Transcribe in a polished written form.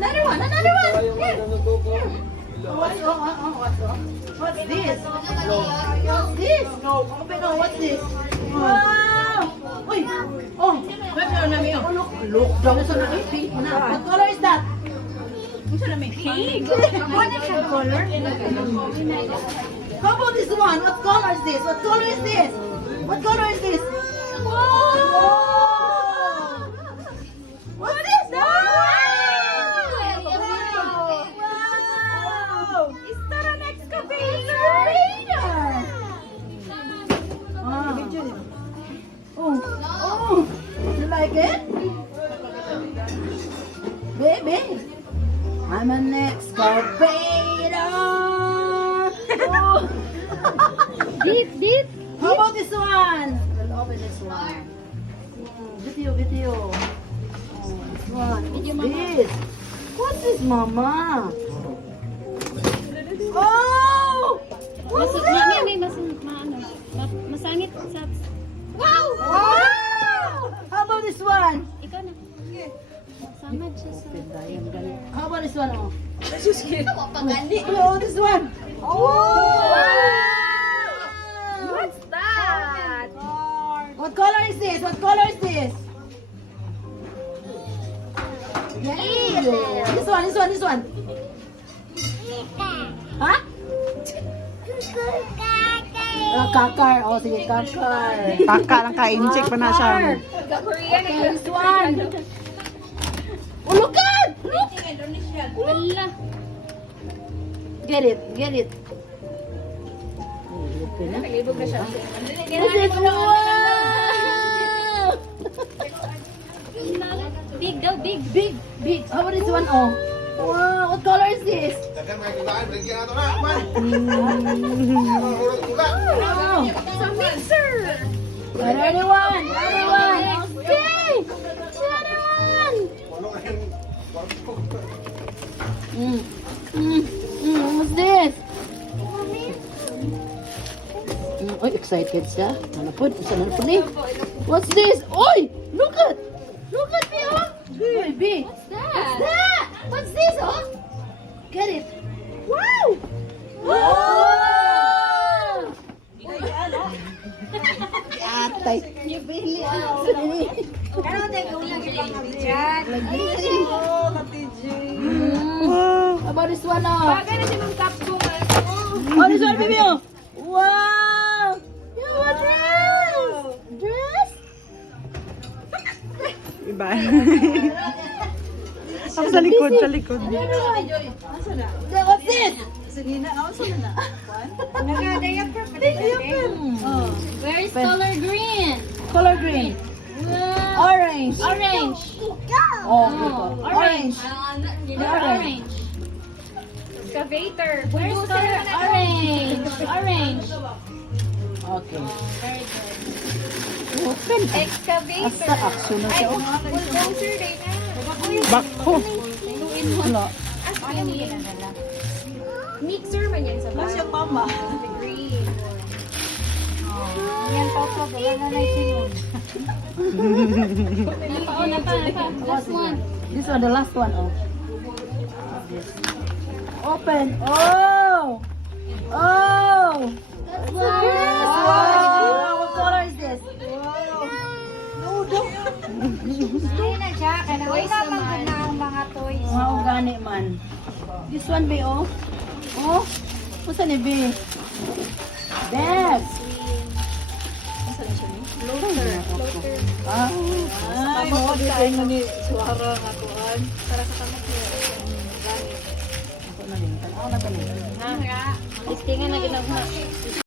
Another one. Here. What's this? What's this? No, what's this? Wow! Uy! Oh! Look daw sa pink na. What color is that? Pink? What color? How about this one? What color is this? What color is this? What color is this? Wow! What is that? Wow! Is that an excavator? Oh, you like it? Baby, I'm an excavator. Oh. Deep. How about this one? We'll open this one. Video. Oh, this one. This. What's this, Mama? Oh! What's that? Masangit sa... Wow! How about this one? Ikaw na. Samad siya sa... How about this one? Oh, Pagani. oh this one. Oh! What's that? What color is this? What color is this? Yellow. This one. Huh? Kakar. Oh, sige, kakar. Taka lang ka-incheck pa na siya. Okay, this one. Oh, look at! Look! Wala. Get it. Nakalibog na siya. What's this? Wow! Big daw, big. Big. How about this one? Oh. Wow, what color is this? Wow. Sa mixer. Another one. Okay. Another one. What's this? Oy, excited siya. Ano po? Ni? What's this? Oy! Look at me, oh! Oy, B. What's that? What's this, oh? Get it. Wow! Wow! Atay. Yubili. Ano tayo ulang ipangabdiyan? How about this one, oh? Bagay na si Ma'am Kapko. Oh, this one, baby, oh! Wow! You have a dress! Dress? Iba. Ako sa likod. What's this? Where is color green? Color green. Orange. Orange. Oh, Orange. Orange. Excavator. Where is color orange? Okay. Very good. Open. Excavator. Asa action na siya. Bulldozer day na. Bako. Wala. Mixer man yan sa bahay. mama. The green. Yan pa po. Wala na na isinod. Napa. Last one. This one, the last one. Oh. Open. Oh. That's Wow. What color is this? Ay na siya. Toys naman. Ang mga toys. Wow, gani man. This one, be, oh. Oh. What's ni be? Bag. Floater. Ay, mo di kay ni suara nga kuan. Para sa kamot niya. Ako na din. Tanaw na tanin. Ha? Listingan na ginagawa.